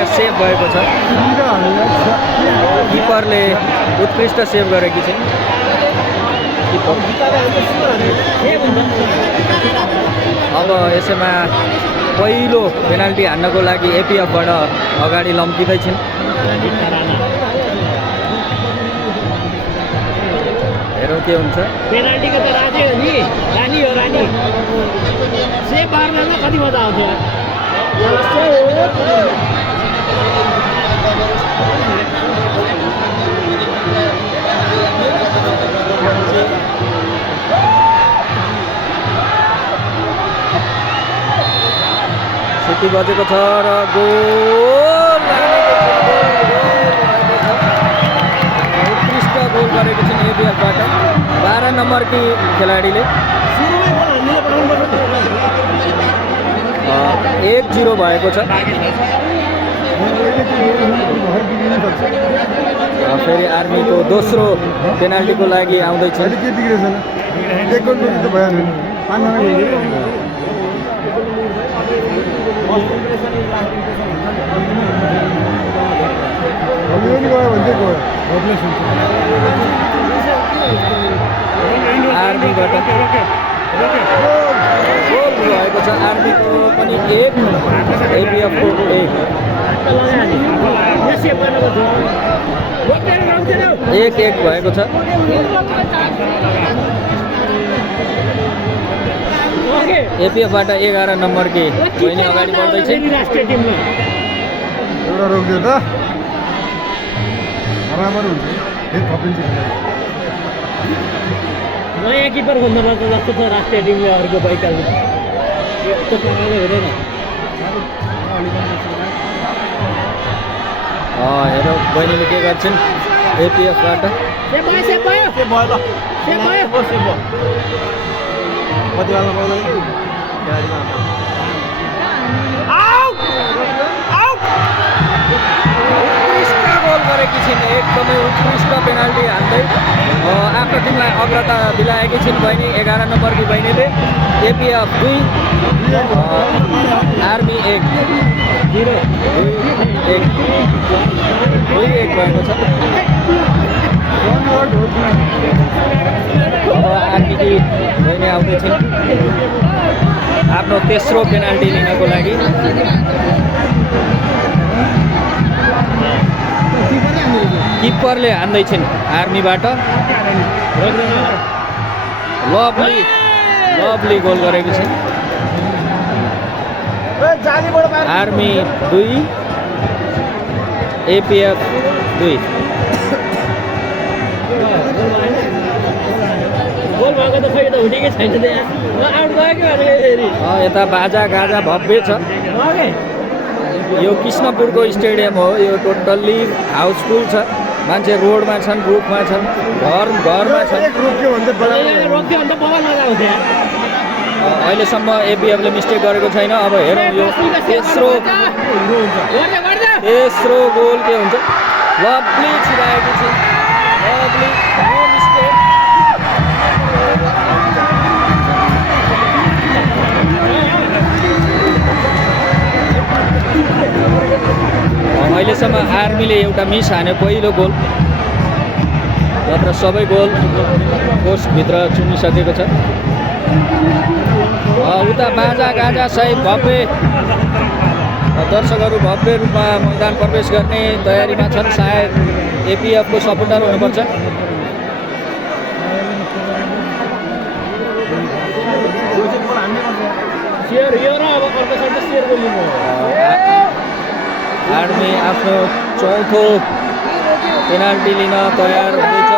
यहाँ सेभ भएको छ। किपरले उत्कृष्ट सेभ गरेकी छिन्। अब यसैमा पहिलो पेनाल्टी हान्नको लागि एपिएफबाट अगाडि लम्किँदैछन्। हेरौँ के हुन्छ। पेनाल्टीको त राजै हो नि, रानी हो रानी। सेभ मार्नमा कति मजा आउँथ्यो। सिटी बजेको छ र गोल उत्कृष्ट गोल गरेको छिन् एबिएफबाट 12 नम्बरकी खेलाडीले। 1-0 भएको छ। फेरि आर्मीको दोस्रो पेनाल्टीको लागि आउँदैछन्। आर्मीबाट गोल भएको छ। आर्मीको पनि 1, एबिएफको 1-1 भएको छ। एपिएफबाट 11 नम्बरकी बहिनी अगाडि बढ्दैछ। राष्ट्रिय टिममा एउटा रोक्दियो त बराबर हुन्छ। नयाँ किपर भन्दा रहेछ जस्तो छ राष्ट्रिय टिमले अर्को बैकालमा। यस्तो प्रकारले हुँदैन। हेरौँ बहिनीले के गर्छन् एपिएफबाट। उत्कृष्ट गोल गरेकी छिन्। एकदमै उत्कृष्ट पेनाल्टी हान्दै आफ्नो टिमलाई अग्रता दिलाएकी छिन् बहिनी 11 नम्बरकी बहिनीले। एपिएफ 2, आर्मी 1 भएको छ। अब आर्मीकी बहिनी आउँदैछन् आफ्नो तेस्रो पेनाल्टी लिनको लागि। किपरले हान्दैछन् आर्मीबाट। लभली गोल गरेको छ। Army 2, APF 2। गोल भएको त खै त हुनेकै छैन त यहाँ। आउट भयो कि भनेको फेरि। यता बाजा गाजा भव्य छ। यो कृष्णपुरको स्टेडियम हो। यो टोटल्ली हाउसफुल छ। मान्छे रोडमा छन्, रुखमा छन्, घरमा छन्। अहिलेसम्म एपिएफले मिस्टेक गरेको छैन। अब हेरौँ यो तेस्रो गोल के हुन्छ। लभली छिराएको छ। Lovely, no mistake. अहिलेसम्म आर्मीले एउटा मिस हान्यो पहिलो गोल। नत्र सबै गोल पोस्टभित्र चुनिसकेको छ। उता बाजा गाजा सहित भव्य दर्शकहरू भव्य रूपमा मैदान प्रवेश गर्ने तयारीमा छन्। सायद एपिएफको सपोर्टर हुनुपर्छ। आर्मी आफ्नो चौथो पेनाल्टी लिन तयार हुँदैछ।